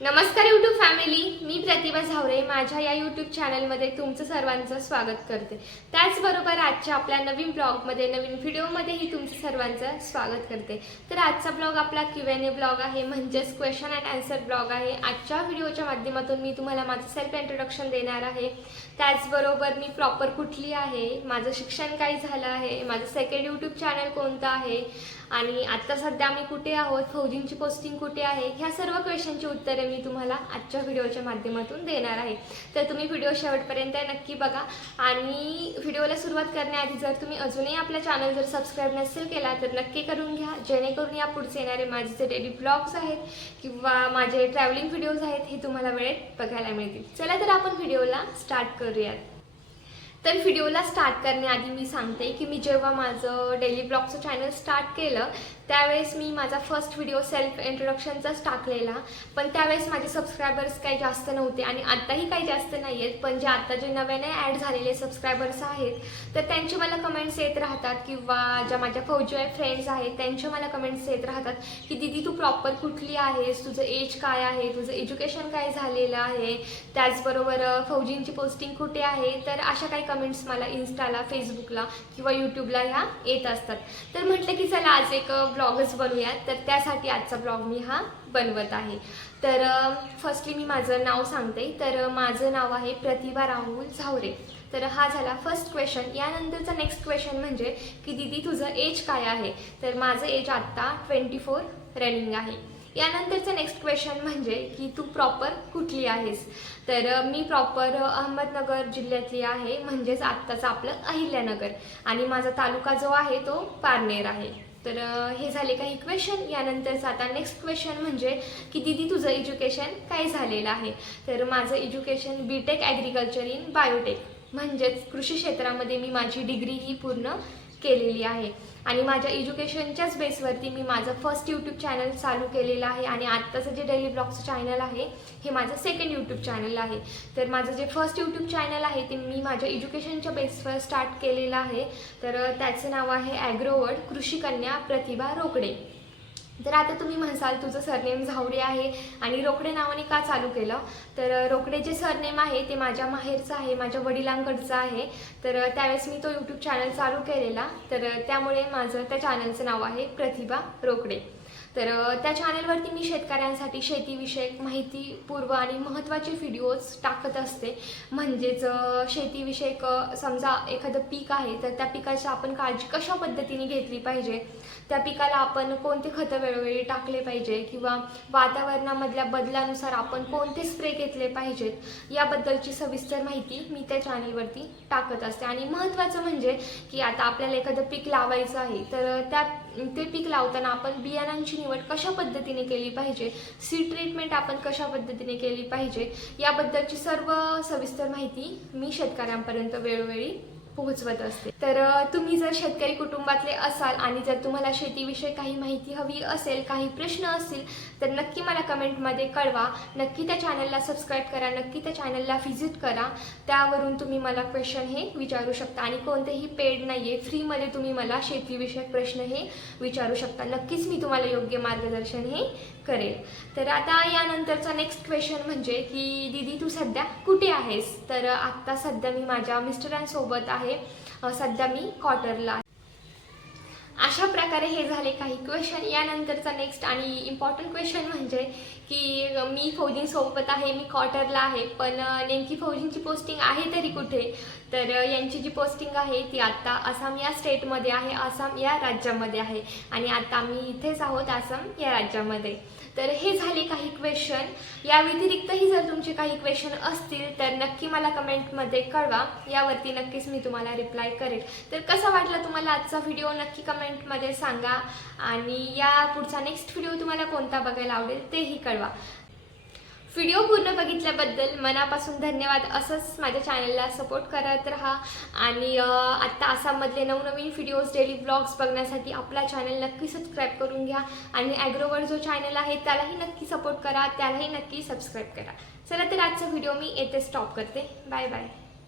नमस्कार YouTube family, मी प्रतिभा झावरे माझ्या या यूट्यूब चॅनलमध्ये तुमचं सर्वांचं स्वागत करते। त्याचबरोबर आजच्या आपल्या नवीन ब्लॉगमध्ये नवीन व्हिडिओमध्येही तुमचं सर्वांचं स्वागत करते। तर आजचा ब्लॉग आपला Q&A ब्लॉग आहे, म्हणजेच क्वेश्चन अँड आन्सर ब्लॉग आहे। आजच्या व्हिडिओच्या माध्यमातून मी तुम्हाला माझं सेल्फ इंट्रोडक्शन देणार आहे। त्याचबरोबर मी प्रॉपर कुठली आहे, माझं शिक्षण काय झालं आहे, माझं सेकंड यूट्यूब चॅनल कोणतं आहे आणि आता सध्या मी कुठे आहोत, फौजींची पोस्टिंग कुठे आहे, ह्या सर्व क्वेश्चनची उत्तरे मी तुम्हाला आजच्या व्हिडिओच्या माध्यमातून देणार आहे। तर तुम्ही व्हिडिओ शेवटपर्यंत नक्की बघा आणि व्हिडिओला सुरुवात करण्याआधी जर तुम्ही अजूनही आपल्या चॅनल जर सबस्क्राइब नसेल केला तर नक्की करून घ्या, जेणेकरून या पुढचे येणारे माझे जे डेली ब्लॉग्स आहेत किंवा माझे ट्रॅव्हलिंग व्हिडिओज आहेत हे तुम्हाला वेळेत बघायला मिळतील। चला तर आपण व्हिडिओला स्टार्ट करूयात। तर व्हिडिओला स्टार्ट करण्याआधी मी सांगते की मी जेव्हा माझं डेली ब्लॉगचं चॅनल स्टार्ट केलं त्यावेळेस मी माझा फर्स्ट व्हिडिओ सेल्फ इंट्रोडक्शनचाच टाकलेला, पण त्यावेळेस माझे सबस्क्रायबर्स काही जास्त नव्हते आणि आत्ताही काही जास्त नाही आहेत। पण जे आत्ता जे नव्याने ॲड झालेले सबस्क्रायबर्स आहेत तर त्यांचे मला कमेंट्स येत राहतात किंवा ज्या माझ्या फौजी फ्रेंड्स आहेत त्यांचे मला कमेंट्स येत राहतात की दीदी तू प्रॉपर कुठली आहेस, तुझं एज काय आहे, तुझं एज्युकेशन काय झालेलं आहे, त्याचबरोबर फौजींची पोस्टिंग कुठे आहे। तर अशा काही कमेंट्स मला इन्स्टाला, फेसबुकला किंवा यूट्यूबला ह्या येत असतात। तर म्हटलं की चला आज एक ब्लॉगच बनवूयात, तर त्यासाठी आजचा ब्लॉग मी हा बनवत आहे। तर फर्स्टली मी माझं नाव सांगते। तर माझं नाव आहे प्रतिभा राहुल झावरे। तर हा झाला फर्स्ट क्वेश्चन। यानंतरचा नेक्स्ट क्वेश्चन म्हणजे की दीदी तुझं एज काय आहे। तर माझं एज आत्ता 24 रनिंग आहे। यानंतरचं नेक्स्ट क्वेश्चन म्हणजे की तू प्रॉपर कुठली आहेस। तर मी प्रॉपर अहमदनगर जिल्ह्यातली आहे, म्हणजेच आत्ताचं आपलं अहिल्यानगर, आणि माझा तालुका जो आहे तो पारनेर आहे। तर हे झाले काही क्वेश्चन। यानंतरचा आता नेक्स्ट क्वेश्चन म्हणजे की दीदी तुझं एज्युकेशन काय झालेलं आहे। तर माझं education BTech agriculture in biotech, म्हणजेच कृषी क्षेत्रामध्ये मी माझी डिग्री ही पूर्ण केलेली आहे आणि माझ्या एज्युकेशनच्याच बेसवरती मी माझं फर्स्ट यूट्यूब चॅनल चालू केलेलं आहे आणि आत्ताचं जे डेली ब्लॉगचं चॅनल आहे हे माझं सेकंड यूट्यूब चॅनल आहे। तर माझं जे फर्स्ट यूट्यूब चॅनल आहे ते मी माझ्या एज्युकेशनच्या बेसवर स्टार्ट केलेलं आहे। तर त्याचं नाव आहे ॲग्रोवर्ड कृषी कन्या प्रतिभा रोकडे। तर आता तुम्ही म्हणसाल तुझं सरनेम झावरे आहे आणि रोकडे नावाने का चालू केलं। तर रोकडे जे सरनेम आहे ते माझ्या माहेरचं आहे, माझ्या वडिलांकडचं आहे। तर त्यावेळेस मी तो यूट्यूब चॅनल चालू केलेला, तर त्यामुळे माझं त्या चॅनलचं नाव आहे प्रतिभा रोकडे। तर त्या चॅनलवरती मी शेतकऱ्यांसाठी शेतीविषयक माहितीपूर्व आणि महत्त्वाचे व्हिडिओज टाकत असते। म्हणजेच शेतीविषयक समजा एखादं पीक आहे तर त्या पिकाची आपण काळजी कशा पद्धतीने घेतली पाहिजे, त्या पिकाला आपण कोणते खतं वेळोवेळी टाकले पाहिजे किंवा वातावरणामधल्या बदलानुसार आपण कोणते स्प्रे घेतले पाहिजेत, याबद्दलची सविस्तर माहिती मी त्या चॅनलवरती टाकत असते। आणि महत्त्वाचं म्हणजे की आता आपल्याला एखादं पीक लावायचं आहे तर ते पीक लावताना आपण बियाणांची निवड कशा पद्धतीने केली पाहिजे, सीड ट्रीटमेंट आपण कशा पद्धतीने केली पाहिजे, याबद्दलची सर्व सविस्तर माहिती मी शेतकऱ्यांपर्यंत वेळोवेळी पोहोचवत असते। तर तुम्ही जर शेतकरी कुटुंबातले असाल आणि जर तुम्हाला शेतीविषयी काही माहिती हवी असेल, काही प्रश्न असतील तर नक्की मला कमेंटमध्ये कळवा। नक्की त्या चॅनलला सबस्क्राईब करा, नक्की त्या चॅनलला व्हिजिट करा, त्यावरून तुम्ही मला क्वेश्चन हे विचारू शकता आणि कोणतेही पेड नाही आहे, फ्रीमध्ये तुम्ही मला शेतीविषयक प्रश्न हे विचारू शकता। नक्कीच मी तुम्हाला योग्य मार्गदर्शन हे करेल। तर आता यानंतरचा नेक्स्ट क्वेश्चन म्हणजे की दीदी तू सध्या कुठे आहेस। तर आत्ता सध्या मी माझ्या मिस्टरांसोबत आहे, सध्या मी क्वार्टरला। अशा प्रकारे हे झाले काही क्वेश्चन। यानंतरचा नेक्स्ट आणि इम्पॉर्टंट क्वेश्चन म्हणजे की मी फौजींसोबत आहे, मी क्वार्टरला आहे, पण नेमकी फौजींची पोस्टिंग आहे तरी कुठे। तर यांची जी पोस्टिंग आहे ती आत्ता आसाम या स्टेटमध्ये आहे, आसाम या राज्यामध्ये आहे आणि आता आम्ही इथेच आहोत आसाम या राज्यामध्ये। तर हे झाले काही क्वेश्चन। या व्यतिरिक्तही जर तुमचे काही क्वेश्चन असतील तर नक्की मला कमेंटमध्ये कळवा, यावरती नक्कीच मी तुम्हाला रिप्लाय करेल। तर कसा वाटला तुम्हाला आजचा व्हिडिओ नक्की कमेंटमध्ये सांगा आणि या पुढचा नेक्स्ट व्हिडिओ तुम्हाला कोणता बघायला आवडेल तेही कळवा। व्हिडिओ पूर्ण बघितल्याबद्दल मनापासून धन्यवाद। असंच माझ्या चॅनलला सपोर्ट करत राहा आणि आत्ता आसाममधले नवनवीन व्हिडिओज, डेली ब्लॉग्स बघण्यासाठी आपला चॅनल नक्की सबस्क्राईब करून घ्या आणि ॲग्रोवर्ड जो चॅनल आहे त्यालाही नक्की सपोर्ट करा, त्यालाही नक्की सबस्क्राईब करा। चला तर आजचा व्हिडिओ मी येथे स्टॉप करते। Bye bye.